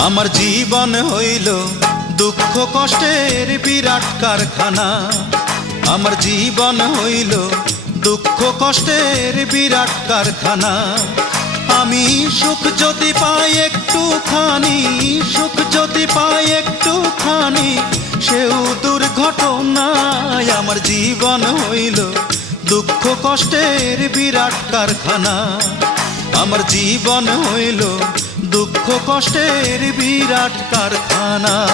আমার জীবন হইল দুঃখ কষ্টের বিরাট কারখানা। আমার জীবন হইল দুঃখ কষ্টের বিরাট কারখানা। আমি সুখ যদি পাই একটুখানি, সুখ যদি পাই একটুখানি, সেও দুর্ঘটনায়। আমার জীবন হইল দুঃখ কষ্টের বিরাট কারখানা। আমার জীবন হইল দুঃখ কষ্টের বিরাট কারখানা।